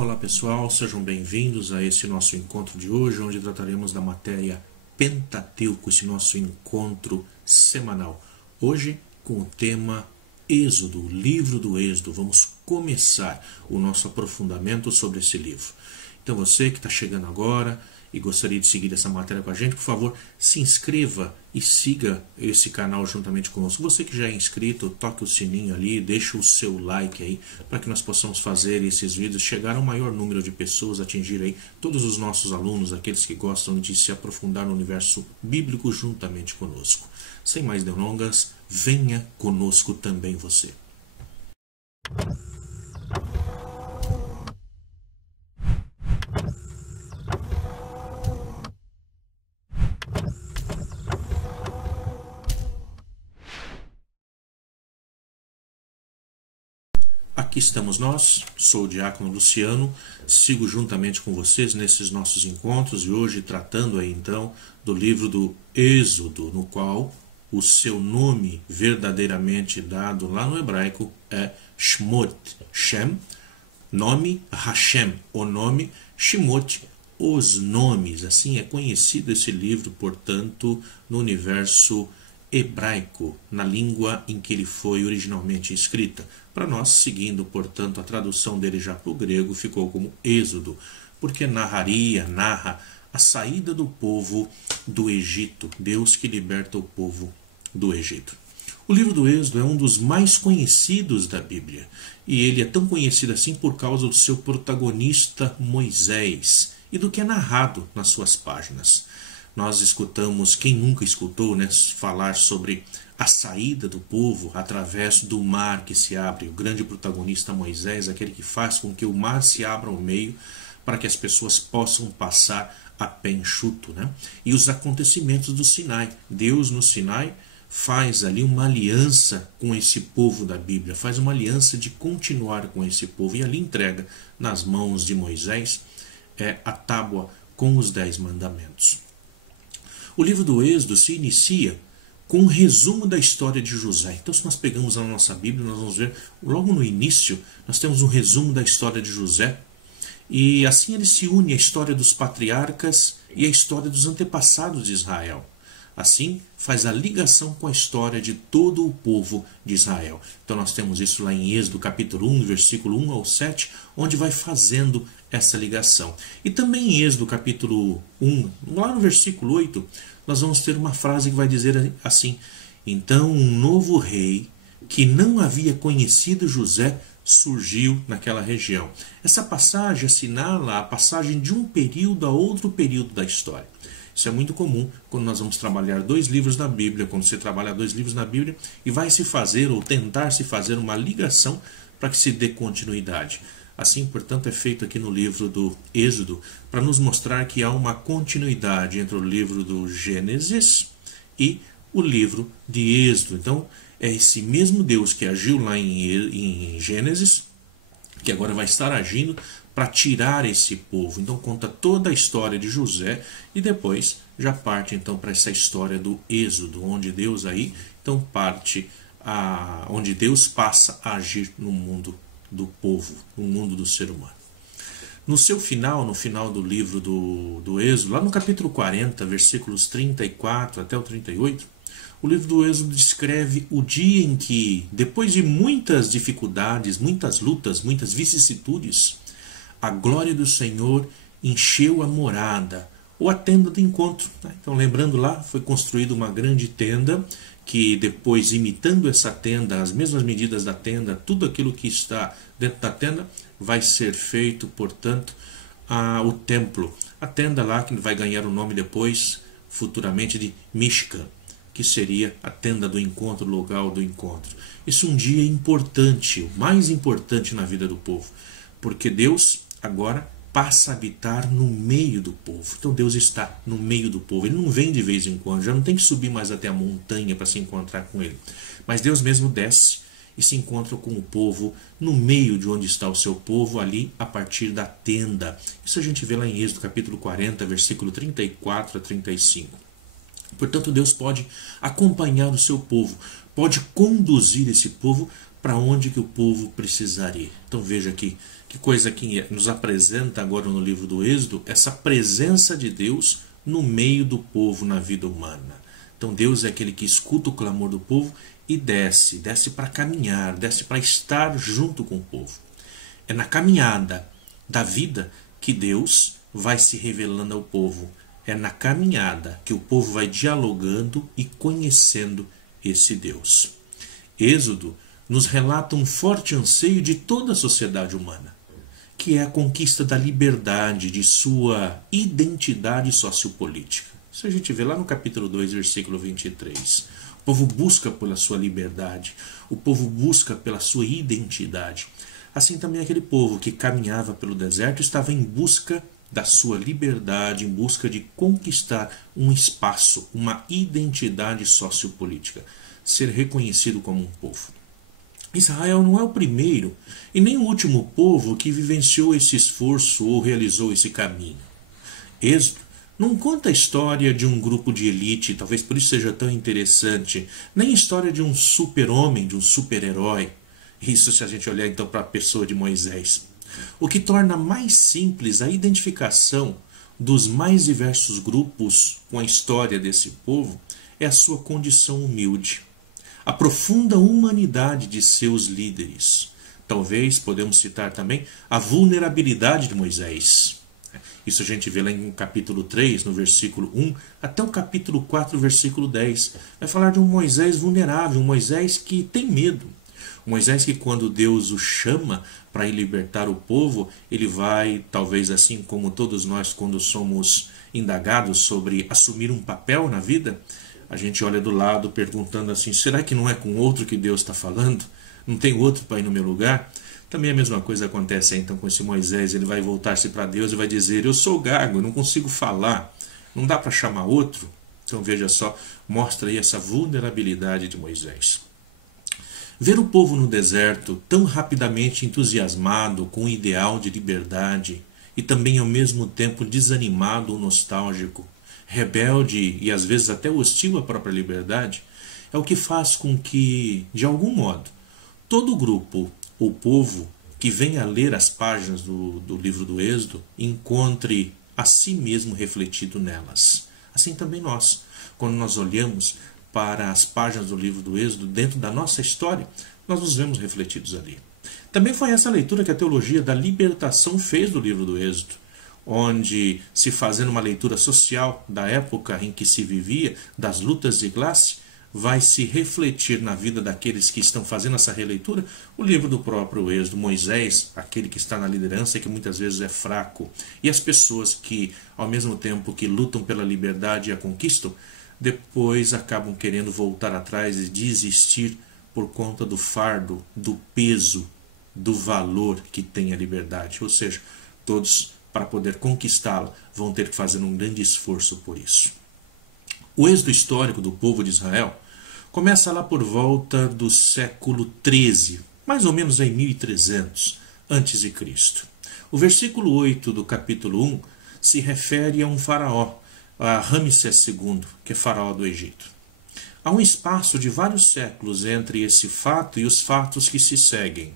Olá pessoal, sejam bem-vindos a esse nosso encontro de hoje, onde trataremos da matéria Pentateuco, esse nosso encontro semanal. Hoje com o tema Êxodo, o livro do Êxodo. Vamos começar o nosso aprofundamento sobre esse livro. Então você que está chegando agora e gostaria de seguir essa matéria com a gente, por favor, se inscreva e siga esse canal juntamente conosco. Você que já é inscrito, toque o sininho ali, deixe o seu like aí, para que nós possamos fazer esses vídeos chegar ao maior número de pessoas, atingir aí todos os nossos alunos, aqueles que gostam de se aprofundar no universo bíblico juntamente conosco. Sem mais delongas, venha conosco também você. Aqui estamos nós, sou o Diácono Luciano, sigo juntamente com vocês nesses nossos encontros e hoje tratando aí então do livro do Êxodo, no qual o seu nome verdadeiramente dado lá no hebraico é Shmot, Shem, nome Hashem, o nome Shemot, os nomes, assim é conhecido esse livro, portanto, no universo hebraico, na língua em que ele foi originalmente escrita. Para nós, seguindo, portanto, a tradução dele já para o grego, ficou como Êxodo, porque narra a saída do povo do Egito, Deus que liberta o povo do Egito. O livro do Êxodo é um dos mais conhecidos da Bíblia, e ele é tão conhecido assim por causa do seu protagonista Moisés e do que é narrado nas suas páginas. Nós escutamos, quem nunca escutou, né, falar sobre a saída do povo através do mar que se abre. O grande protagonista Moisés, aquele que faz com que o mar se abra ao meio para que as pessoas possam passar a pé enxuto, né? E os acontecimentos do Sinai. Deus no Sinai faz ali uma aliança com esse povo da Bíblia, faz uma aliança de continuar com esse povo e ali entrega nas mãos de Moisés a tábua com os 10 mandamentos. O livro do Êxodo se inicia com um resumo da história de José. Então, se nós pegamos a nossa Bíblia, nós vamos ver, logo no início, nós temos um resumo da história de José. E assim ele se une à história dos patriarcas e à história dos antepassados de Israel. Assim, faz a ligação com a história de todo o povo de Israel. Então nós temos isso lá em Êxodo capítulo 1, versículo 1 ao 7, onde vai fazendo essa ligação. E também em Êxodo capítulo 1, lá no versículo 8, nós vamos ter uma frase que vai dizer assim: então um novo rei que não havia conhecido José surgiu naquela região. Essa passagem assinala a passagem de um período a outro período da história. Isso é muito comum quando nós vamos trabalhar 2 livros na Bíblia, quando você trabalha 2 livros na Bíblia e vai se fazer ou tentar se fazer uma ligação para que se dê continuidade. Assim, portanto, é feito aqui no livro do Êxodo para nos mostrar que há uma continuidade entre o livro do Gênesis e o livro de Êxodo. Então, é esse mesmo Deus que agiu lá em Gênesis, que agora vai estar agindo para tirar esse povo. Então conta toda a história de José e depois já parte então para essa história do Êxodo, onde Deus aí então onde Deus passa a agir no mundo do povo, no mundo do ser humano. No final do livro do Êxodo, lá no capítulo 40, versículos 34 até o 38, o livro do Êxodo descreve o dia em que, depois de muitas dificuldades, muitas lutas, muitas vicissitudes, a glória do Senhor encheu a morada, ou a tenda do encontro. Então, lembrando lá, foi construída uma grande tenda, que depois, imitando essa tenda, as mesmas medidas da tenda, tudo aquilo que está dentro da tenda, vai ser feito, portanto, o templo. A tenda lá, que vai ganhar o nome depois, futuramente, de Mishkan, que seria a tenda do encontro, o local do encontro. Isso é um dia importante, o mais importante na vida do povo, porque Deus agora passa a habitar no meio do povo. Então Deus está no meio do povo. Ele não vem de vez em quando, já não tem que subir mais até a montanha para se encontrar com ele. Mas Deus mesmo desce e se encontra com o povo no meio de onde está o seu povo, ali a partir da tenda. Isso a gente vê lá em Êxodo capítulo 40, versículo 34 a 35. Portanto, Deus pode acompanhar o seu povo, pode conduzir esse povo para onde que o povo precisaria. Então veja aqui, que coisa que nos apresenta agora no livro do Êxodo, essa presença de Deus no meio do povo na vida humana. Então Deus é aquele que escuta o clamor do povo e desce para caminhar, desce para estar junto com o povo. É na caminhada da vida que Deus vai se revelando ao povo. É na caminhada que o povo vai dialogando e conhecendo esse Deus. Êxodo nos relata um forte anseio de toda a sociedade humana, que é a conquista da liberdade, de sua identidade sociopolítica. Isso a gente vê lá no capítulo 2, versículo 23. O povo busca pela sua liberdade, o povo busca pela sua identidade. Assim também aquele povo que caminhava pelo deserto estava em busca da sua liberdade, em busca de conquistar um espaço, uma identidade sociopolítica, ser reconhecido como um povo. Israel não é o primeiro e nem o último povo que vivenciou esse esforço ou realizou esse caminho. Êxodo não conta a história de um grupo de elite, talvez por isso seja tão interessante, nem a história de um super-homem, de um super-herói. Isso se a gente olhar então para a pessoa de Moisés. O que torna mais simples a identificação dos mais diversos grupos com a história desse povo é a sua condição humilde, a profunda humanidade de seus líderes. Talvez podemos citar também a vulnerabilidade de Moisés. Isso a gente vê lá em capítulo 3, no versículo 1, até o capítulo 4, versículo 10. Vai falar de um Moisés vulnerável, um Moisés que tem medo. Um Moisés que quando Deus o chama para ir libertar o povo, ele vai, talvez assim como todos nós quando somos indagados sobre assumir um papel na vida, a gente olha do lado perguntando assim, será que não é com outro que Deus está falando? Não tem outro para ir no meu lugar? Também a mesma coisa acontece então com esse Moisés, ele vai voltar-se para Deus e vai dizer, eu sou gago, eu não consigo falar, não dá para chamar outro? Então veja só, mostra aí essa vulnerabilidade de Moisés. Ver o povo no deserto tão rapidamente entusiasmado com o ideal de liberdade e também ao mesmo tempo desanimado ou nostálgico, rebelde e às vezes até hostil à própria liberdade, é o que faz com que, de algum modo, todo grupo ou povo que venha a ler as páginas do livro do Êxodo encontre a si mesmo refletido nelas. Assim também nós, quando nós olhamos para as páginas do livro do Êxodo, dentro da nossa história, nós nos vemos refletidos ali. Também foi essa leitura que a teologia da libertação fez do livro do Êxodo, onde, se fazendo uma leitura social da época em que se vivia, das lutas de classe, vai se refletir na vida daqueles que estão fazendo essa releitura, o livro do próprio Êxodo, Moisés, aquele que está na liderança e que muitas vezes é fraco, e as pessoas que, ao mesmo tempo que lutam pela liberdade e a conquistam, depois acabam querendo voltar atrás e desistir por conta do fardo, do peso, do valor que tem a liberdade. Ou seja, todos, para poder conquistá-la, vão ter que fazer um grande esforço por isso. O êxodo histórico do povo de Israel começa lá por volta do século 13, mais ou menos em 1300 a.C. O versículo 8 do capítulo 1 se refere a um faraó, a Ramsés II, que é faraó do Egito. Há um espaço de vários séculos entre esse fato e os fatos que se seguem.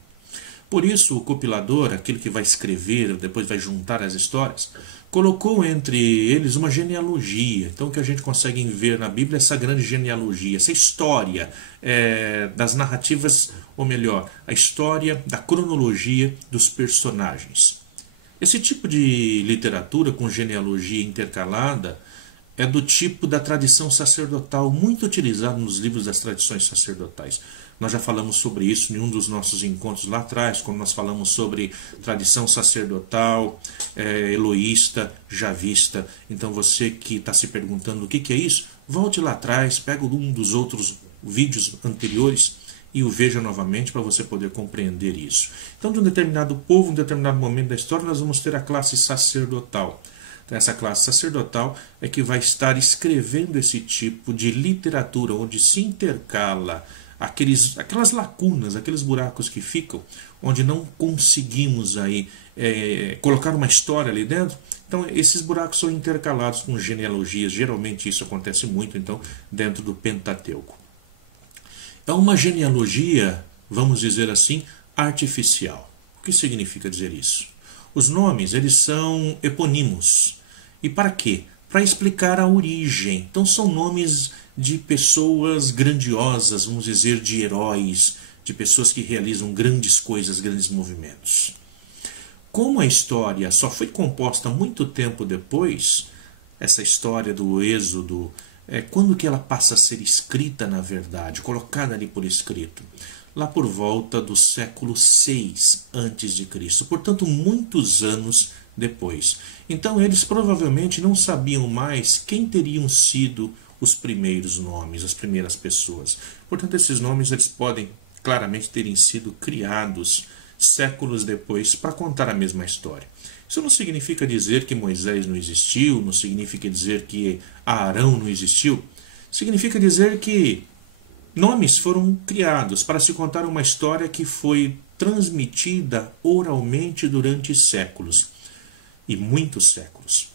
Por isso, o compilador, aquele que vai escrever, depois vai juntar as histórias, colocou entre eles uma genealogia. Então, o que a gente consegue ver na Bíblia é essa grande genealogia, essa história das narrativas, ou melhor, a história da cronologia dos personagens. Esse tipo de literatura com genealogia intercalada é do tipo da tradição sacerdotal, muito utilizado nos livros das tradições sacerdotais. Nós já falamos sobre isso em um dos nossos encontros lá atrás, quando nós falamos sobre tradição sacerdotal, eloísta, javista. Então você que está se perguntando o que é isso, volte lá atrás, pega um dos outros vídeos anteriores e o veja novamente para você poder compreender isso. Então, de um determinado povo, em um determinado momento da história, nós vamos ter a classe sacerdotal. Então, essa classe sacerdotal é que vai estar escrevendo esse tipo de literatura, onde se intercala aquelas lacunas, aqueles buracos que ficam, onde não conseguimos aí, colocar uma história ali dentro. Então, esses buracos são intercalados com genealogias. Geralmente isso acontece muito então dentro do Pentateuco. É uma genealogia vamos dizer assim, artificial. O que significa dizer isso? Os nomes, eles são eponímos. E para quê? Para explicar a origem. Então são nomes de pessoas grandiosas, vamos dizer, de heróis, de pessoas que realizam grandes coisas, grandes movimentos. Como a história só foi composta muito tempo depois, essa história do Êxodo, quando que ela passa a ser escrita na verdade, colocada ali por escrito? Lá por volta do século VI a.C., portanto muitos anos depois. Então eles provavelmente não sabiam mais quem teriam sido os primeiros nomes, as primeiras pessoas. Portanto esses nomes eles podem claramente terem sido criados séculos depois para contar a mesma história. Isso não significa dizer que Moisés não existiu, não significa dizer que Arão não existiu. Significa dizer que nomes foram criados para se contar uma história que foi transmitida oralmente durante séculos, e muitos séculos.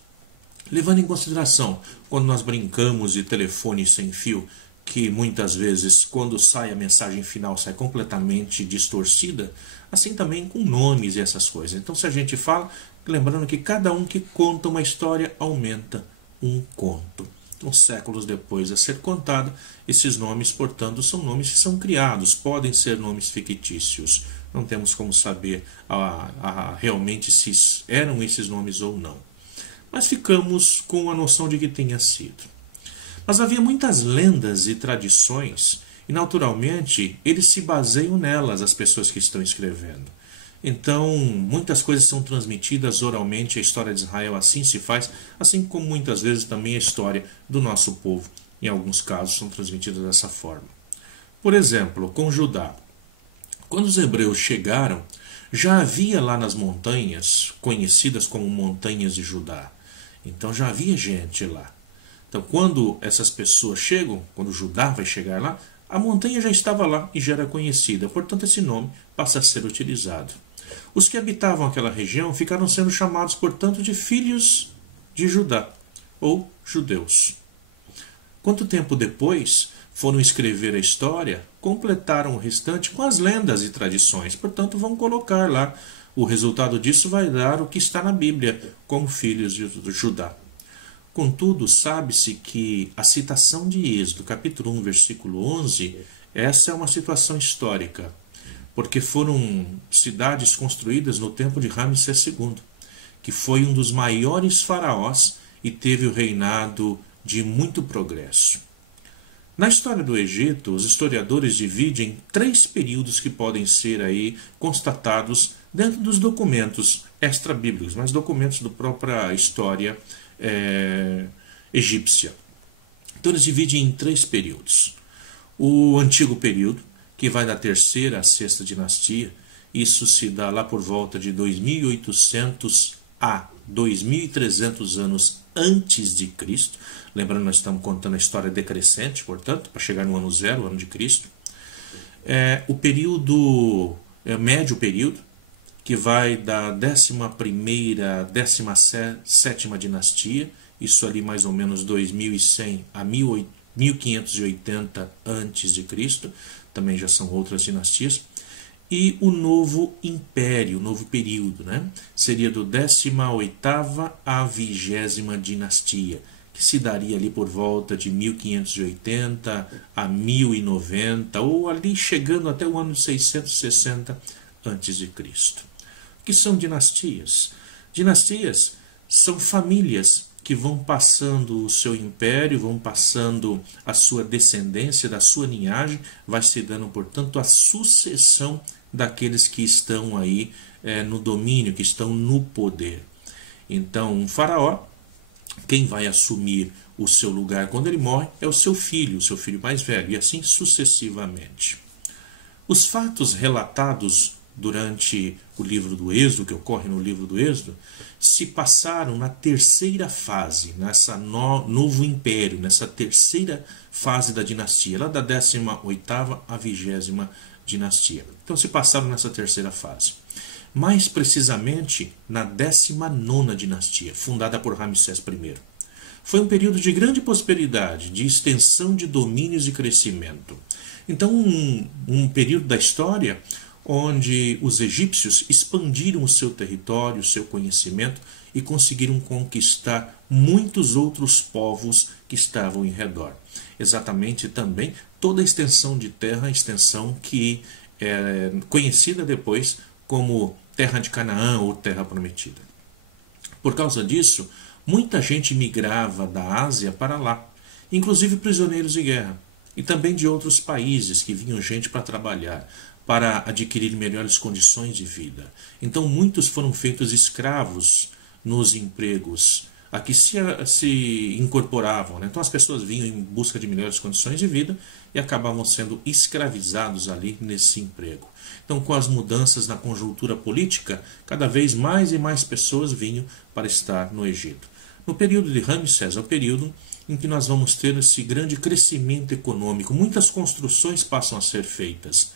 Levando em consideração, quando nós brincamos de telefone sem fio, que muitas vezes, quando sai a mensagem final, sai completamente distorcida, assim também com nomes e essas coisas. Então, se a gente fala, lembrando que cada um que conta uma história aumenta um conto. Então, séculos depois a ser contado, esses nomes, portanto, são nomes que são criados, podem ser nomes fictícios. Não temos como saber realmente se eram esses nomes ou não. Mas ficamos com a noção de que tenha sido. Mas havia muitas lendas e tradições, e naturalmente eles se baseiam nelas, as pessoas que estão escrevendo. Então, muitas coisas são transmitidas oralmente, a história de Israel assim se faz, assim como muitas vezes também a história do nosso povo, em alguns casos, são transmitidas dessa forma. Por exemplo, com Judá. Quando os hebreus chegaram, já havia lá nas montanhas, conhecidas como montanhas de Judá. Então já havia gente lá. Então, quando essas pessoas chegam, quando Judá vai chegar lá, a montanha já estava lá e já era conhecida. Portanto, esse nome passa a ser utilizado. Os que habitavam aquela região ficaram sendo chamados, portanto, de filhos de Judá, ou judeus. Quanto tempo depois foram escrever a história, completaram o restante com as lendas e tradições. Portanto, vão colocar lá. O resultado disso vai dar o que está na Bíblia, como filhos de Judá. Contudo, sabe-se que a citação de Êxodo, capítulo 1, versículo 11, essa é uma situação histórica, porque foram cidades construídas no tempo de Ramsés II, que foi um dos maiores faraós e teve o reinado de muito progresso. Na história do Egito, os historiadores dividem em 3 períodos que podem ser aí constatados dentro dos documentos extra-bíblicos, mas documentos da própria história egípcia. Então eles dividem em 3 períodos. O antigo período, que vai da 3ª à 6ª dinastia, isso se dá lá por volta de 2800 a 2300 anos antes de Cristo. Lembrando, nós estamos contando a história decrescente, portanto, para chegar no ano 0, o ano de Cristo. O período, médio período, que vai da 11ª à 17ª dinastia, isso ali mais ou menos 2100 a 1580 a.C., também já são outras dinastias, e o novo império, o novo período, né? Seria do 18ª à 20ª dinastia, que se daria ali por volta de 1580 a 1090, ou ali chegando até o ano de 660 a.C. O que são dinastias? Dinastias são famílias que vão passando o seu império, vão passando a sua descendência, da sua linhagem, vai se dando, portanto, a sucessão daqueles que estão aí no domínio, que estão no poder. Então, um faraó, quem vai assumir o seu lugar quando ele morre é o seu filho mais velho, e assim sucessivamente. Os fatos relatados durante o livro do Êxodo, que ocorre no livro do Êxodo, se passaram na 3ª fase, nessa novo império, nessa 3ª fase da dinastia, lá da 18ª à 20ª dinastia. Então se passaram nessa 3ª fase. Mais precisamente na 19ª dinastia, fundada por Ramsés I. Foi um período de grande prosperidade, de extensão de domínios e crescimento. Então, um período da história onde os egípcios expandiram o seu território, o seu conhecimento e conseguiram conquistar muitos outros povos que estavam em redor. Exatamente também toda a extensão de terra, a extensão que é conhecida depois como Terra de Canaã ou Terra Prometida. Por causa disso, muita gente migrava da Ásia para lá, inclusive prisioneiros de guerra, e também de outros países que vinham gente para trabalhar, para adquirir melhores condições de vida. Então muitos foram feitos escravos nos empregos a que se incorporavam. Né? Então as pessoas vinham em busca de melhores condições de vida e acabavam sendo escravizados ali nesse emprego. Então, com as mudanças na conjuntura política, cada vez mais e mais pessoas vinham para estar no Egito. No período de Ramsés é o período em que nós vamos ter esse grande crescimento econômico. Muitas construções passam a ser feitas.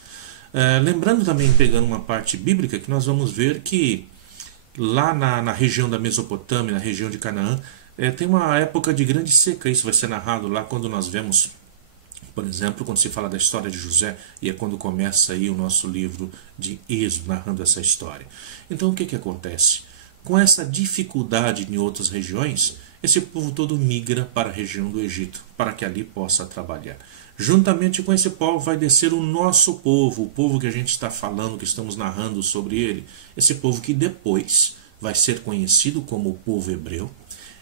Lembrando também, pegando uma parte bíblica, que nós vamos ver que lá na região da Mesopotâmia, na região de Canaã, tem uma época de grande seca. Isso vai ser narrado lá quando nós vemos, por exemplo, quando se fala da história de José, e é quando começa aí o nosso livro de Êxodo, narrando essa história. Então o que acontece? Com essa dificuldade em outras regiões, esse povo todo migra para a região do Egito, para que ali possa trabalhar. Juntamente com esse povo vai descer o nosso povo, o povo que a gente está falando, que estamos narrando sobre ele, esse povo que depois vai ser conhecido como o povo hebreu,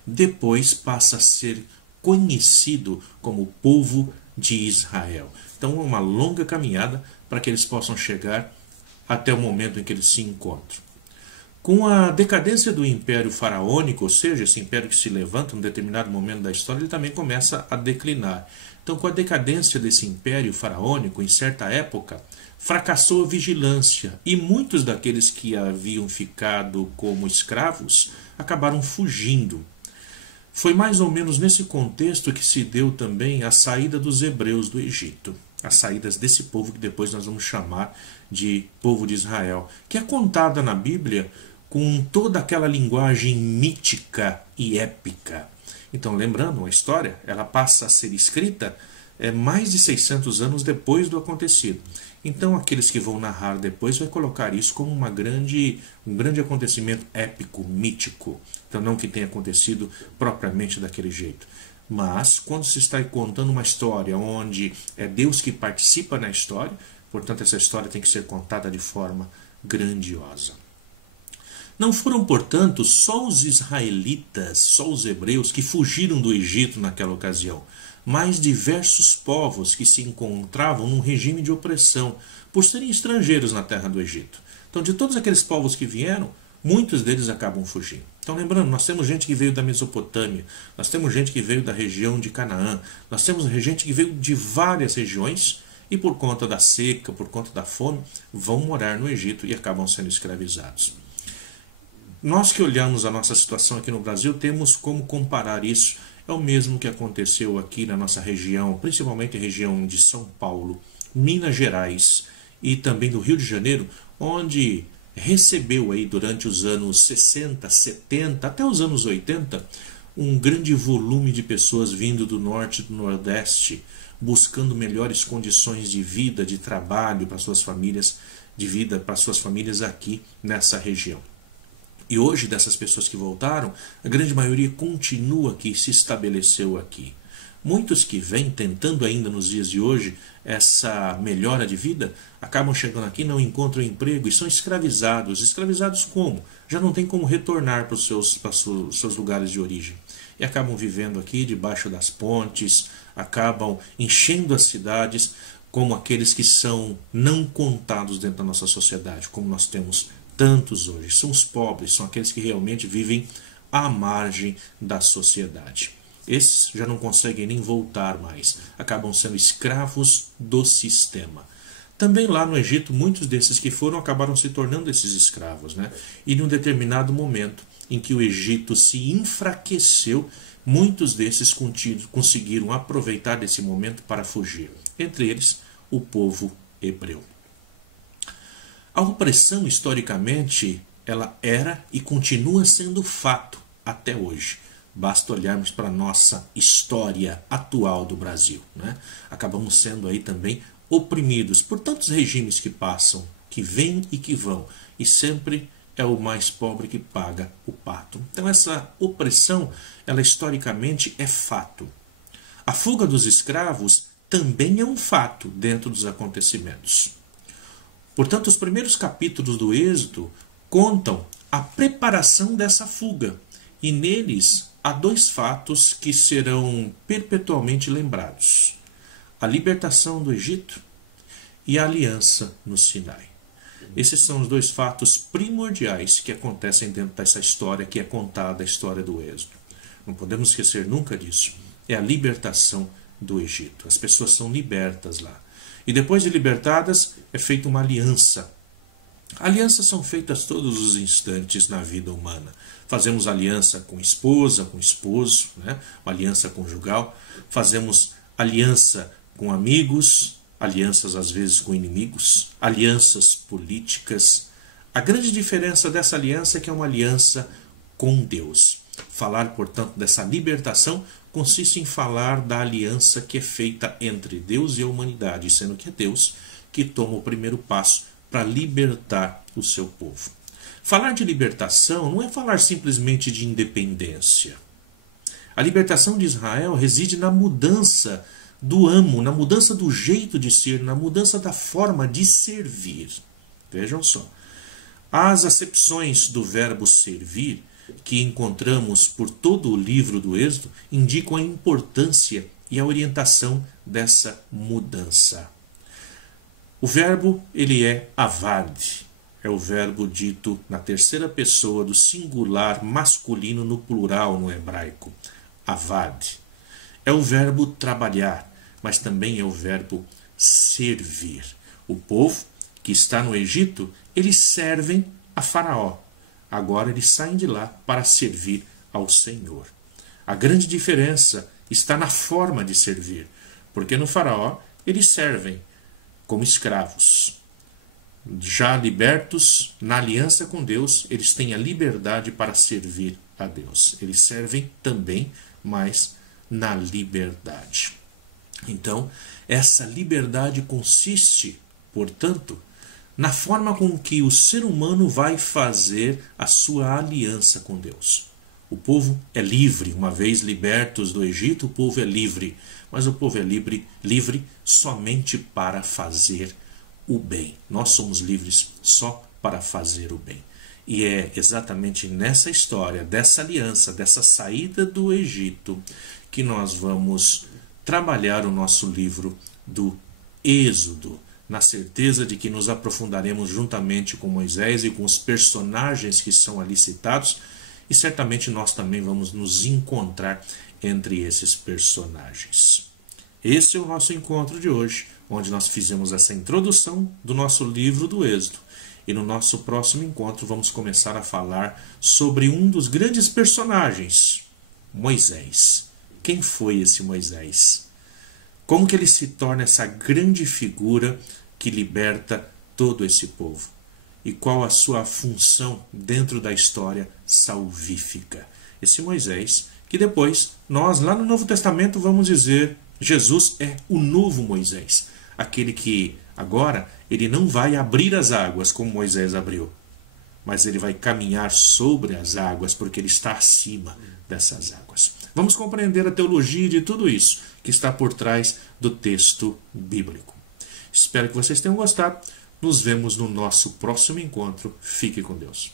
depois passa a ser conhecido como o povo de Israel. Então é uma longa caminhada para que eles possam chegar até o momento em que eles se encontram. Com a decadência do Império Faraônico, ou seja, esse império que se levanta em um determinado momento da história, ele também começa a declinar. Então, com a decadência desse Império Faraônico, em certa época, fracassou a vigilância e muitos daqueles que haviam ficado como escravos acabaram fugindo. Foi mais ou menos nesse contexto que se deu também a saída dos hebreus do Egito. As saídas desse povo que depois nós vamos chamar de povo de Israel, que é contada na Bíblia com toda aquela linguagem mítica e épica. Então, lembrando, a história ela passa a ser escrita mais de 600 anos depois do acontecido. Então, aqueles que vão narrar depois vai colocar isso como um grande acontecimento épico, mítico. Então, não que tenha acontecido propriamente daquele jeito. Mas, quando se está contando uma história onde é Deus que participa na história, portanto, essa história tem que ser contada de forma grandiosa. Não foram, portanto, só os israelitas, só os hebreus que fugiram do Egito naquela ocasião, mas diversos povos que se encontravam num regime de opressão, por serem estrangeiros na terra do Egito. Então, de todos aqueles povos que vieram, muitos deles acabam fugindo. Então, lembrando, nós temos gente que veio da Mesopotâmia, nós temos gente que veio da região de Canaã, nós temos gente que veio de várias regiões e, por conta da seca, por conta da fome, vão morar no Egito e acabam sendo escravizados. Nós que olhamos a nossa situação aqui no Brasil, temos como comparar isso. É o mesmo que aconteceu aqui na nossa região, principalmente a região de São Paulo, Minas Gerais e também do Rio de Janeiro, onde recebeu aí durante os anos 60, 70, até os anos 80, um grande volume de pessoas vindo do norte e do nordeste, buscando melhores condições de vida, de trabalho para suas famílias, de vida para suas famílias aqui nessa região. E hoje, dessas pessoas que voltaram, a grande maioria continua aqui, se estabeleceu aqui. Muitos que vêm tentando ainda nos dias de hoje essa melhora de vida, acabam chegando aqui, não encontram emprego e são escravizados. Escravizados como? Já não tem como retornar para os seus lugares de origem. E acabam vivendo aqui debaixo das pontes, acabam enchendo as cidades como aqueles que são não contados dentro da nossa sociedade, como nós temos tantos hoje. São os pobres, são aqueles que realmente vivem à margem da sociedade. Esses já não conseguem nem voltar mais, acabam sendo escravos do sistema. Também lá no Egito, muitos desses que foram acabaram se tornando esses escravos, né? E num determinado momento em que o Egito se enfraqueceu, muitos desses conseguiram aproveitar desse momento para fugir. Entre eles, o povo hebreu. A opressão, historicamente, ela era e continua sendo fato até hoje. Basta olharmos para a nossa história atual do Brasil, né? Acabamos sendo aí também oprimidos por tantos regimes que passam, que vêm e que vão, e sempre é o mais pobre que paga o pato. Então essa opressão, ela historicamente é fato. A fuga dos escravos também é um fato dentro dos acontecimentos. Portanto, os primeiros capítulos do Êxodo contam a preparação dessa fuga, e neles há dois fatos que serão perpetuamente lembrados: a libertação do Egito e a aliança no Sinai. Esses são os dois fatos primordiais que acontecem dentro dessa história que é contada, a história do Êxodo. Não podemos esquecer nunca disso. É a libertação do Egito. As pessoas são libertas lá. E depois de libertadas, é feita uma aliança. Alianças são feitas todos os instantes na vida humana. Fazemos aliança com esposa, com esposo, né? Uma aliança conjugal. Fazemos aliança com amigos, alianças às vezes com inimigos, alianças políticas. A grande diferença dessa aliança é que é uma aliança com Deus. Falar, portanto, dessa libertação consiste em falar da aliança que é feita entre Deus e a humanidade, sendo que é Deus que toma o primeiro passo para libertar o seu povo. Falar de libertação não é falar simplesmente de independência. A libertação de Israel reside na mudança do amo, na mudança do jeito de ser, na mudança da forma de servir. Vejam só. As acepções do verbo servir que encontramos por todo o livro do Êxodo indicam a importância e a orientação dessa mudança. O verbo, ele é avad. É o verbo dito na terceira pessoa do singular masculino no plural no hebraico. Avad. É o verbo trabalhar, mas também é o verbo servir. O povo que está no Egito, eles servem a Faraó. Agora eles saem de lá para servir ao Senhor. A grande diferença está na forma de servir, porque no Faraó eles servem como escravos. Já libertos na aliança com Deus, eles têm a liberdade para servir a Deus. Eles servem também, mas na liberdade. Então, essa liberdade consiste, portanto, na forma com que o ser humano vai fazer a sua aliança com Deus. O povo é livre, uma vez libertos do Egito, o povo é livre, mas o povo é livre somente para fazer o bem. Nós somos livres só para fazer o bem. E é exatamente nessa história, dessa aliança, dessa saída do Egito, que nós vamos trabalhar o nosso livro do Êxodo, na certeza de que nos aprofundaremos juntamente com Moisés e com os personagens que são ali citados, e certamente nós também vamos nos encontrar entre esses personagens. Esse é o nosso encontro de hoje, onde nós fizemos essa introdução do nosso livro do Êxodo. E no nosso próximo encontro vamos começar a falar sobre um dos grandes personagens, Moisés. Quem foi esse Moisés? Como que ele se torna essa grande figura que liberta todo esse povo? E qual a sua função dentro da história salvífica? Esse Moisés, que depois nós lá no Novo Testamento vamos dizer, Jesus é o novo Moisés. Aquele que agora ele não vai abrir as águas como Moisés abriu, mas ele vai caminhar sobre as águas porque ele está acima dessas águas. Vamos compreender a teologia de tudo isso que está por trás do texto bíblico. Espero que vocês tenham gostado. Nos vemos no nosso próximo encontro. Fique com Deus.